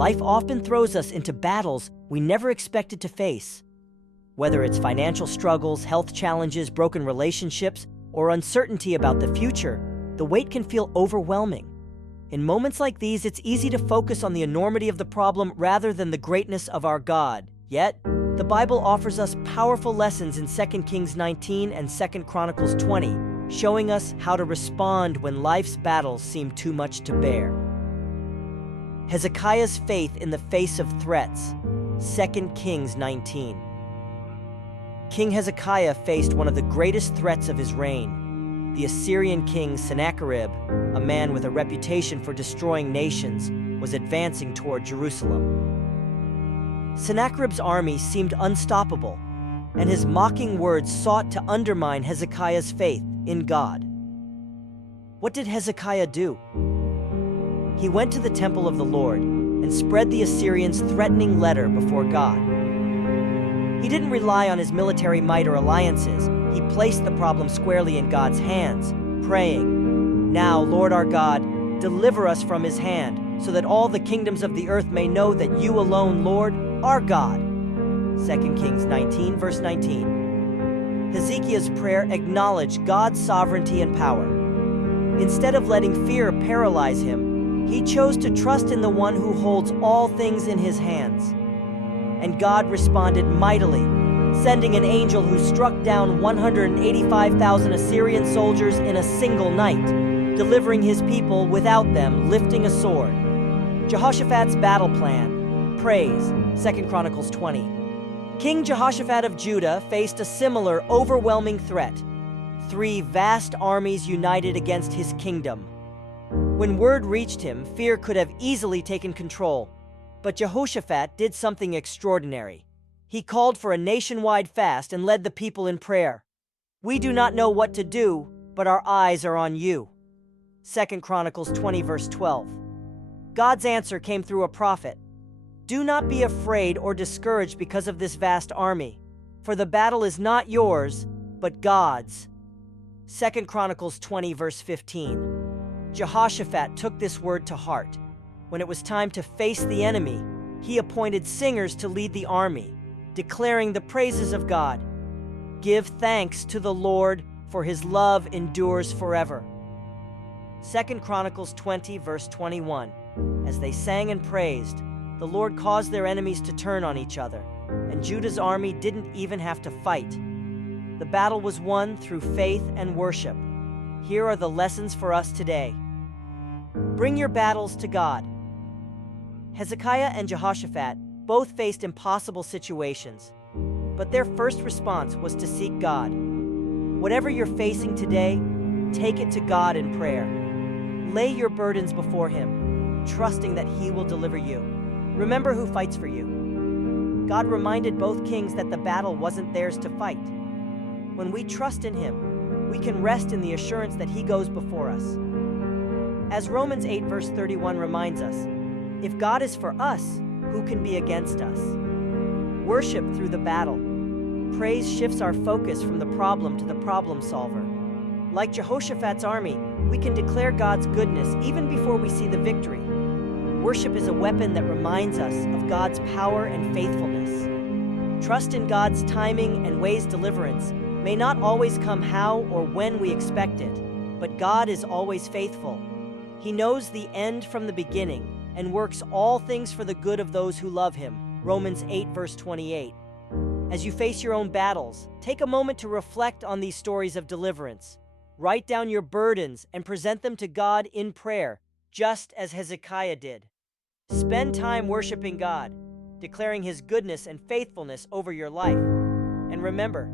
Life often throws us into battles we never expected to face. Whether it's financial struggles, health challenges, broken relationships, or uncertainty about the future, the weight can feel overwhelming. In moments like these, it's easy to focus on the enormity of the problem rather than the greatness of our God. Yet, the Bible offers us powerful lessons in 2 Kings 19 and 2 Chronicles 20, showing us how to respond when life's battles seem too much to bear. Hezekiah's faith in the face of threats, 2 Kings 19. King Hezekiah faced one of the greatest threats of his reign. The Assyrian king Sennacherib, a man with a reputation for destroying nations, was advancing toward Jerusalem. Sennacherib's army seemed unstoppable, and his mocking words sought to undermine Hezekiah's faith in God. What did Hezekiah do? He went to the temple of the Lord and spread the Assyrians' threatening letter before God. He didn't rely on his military might or alliances. He placed the problem squarely in God's hands, praying, "Now, Lord our God, deliver us from his hand, so that all the kingdoms of the earth may know that you alone, Lord, are God." 2 Kings 19, verse 19. Hezekiah's prayer acknowledged God's sovereignty and power. Instead of letting fear paralyze him, he chose to trust in the one who holds all things in his hands. And God responded mightily, sending an angel who struck down 185,000 Assyrian soldiers in a single night, delivering his people without them lifting a sword. Jehoshaphat's battle plan. Praise, 2 Chronicles 20. King Jehoshaphat of Judah faced a similar overwhelming threat. 3 vast armies united against his kingdom. When word reached him, fear could have easily taken control. But Jehoshaphat did something extraordinary. He called for a nationwide fast and led the people in prayer. "We do not know what to do, but our eyes are on you." 2 Chronicles 20, verse 12. God's answer came through a prophet. "Do not be afraid or discouraged because of this vast army, for the battle is not yours, but God's." 2 Chronicles 20, verse 15. Jehoshaphat took this word to heart. When it was time to face the enemy, he appointed singers to lead the army, declaring the praises of God. "Give thanks to the Lord, for his love endures forever." 2 Chronicles 20, verse 21. As they sang and praised, the Lord caused their enemies to turn on each other, and Judah's army didn't even have to fight. The battle was won through faith and worship. Here are the lessons for us today. Bring your battles to God. Hezekiah and Jehoshaphat both faced impossible situations, but their first response was to seek God. Whatever you're facing today, take it to God in prayer. Lay your burdens before him, trusting that he will deliver you. Remember who fights for you. God reminded both kings that the battle wasn't theirs to fight. When we trust in him, we can rest in the assurance that he goes before us. As Romans 8, verse 31 reminds us, if God is for us, who can be against us? Worship through the battle. Praise shifts our focus from the problem to the problem solver. Like Jehoshaphat's army, we can declare God's goodness even before we see the victory. Worship is a weapon that reminds us of God's power and faithfulness. Trust in God's timing and ways deliverance may not always come how or when we expect it, but God is always faithful. He knows the end from the beginning and works all things for the good of those who love him. Romans 8, verse 28. As you face your own battles, take a moment to reflect on these stories of deliverance. Write down your burdens and present them to God in prayer, just as Hezekiah did. Spend time worshiping God, declaring his goodness and faithfulness over your life. And remember,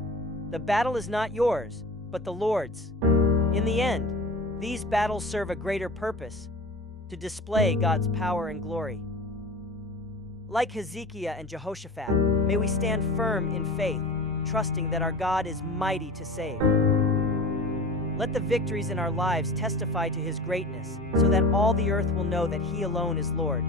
the battle is not yours, but the Lord's. In the end, these battles serve a greater purpose, to display God's power and glory. Like Hezekiah and Jehoshaphat, may we stand firm in faith, trusting that our God is mighty to save. Let the victories in our lives testify to his greatness, so that all the earth will know that he alone is Lord.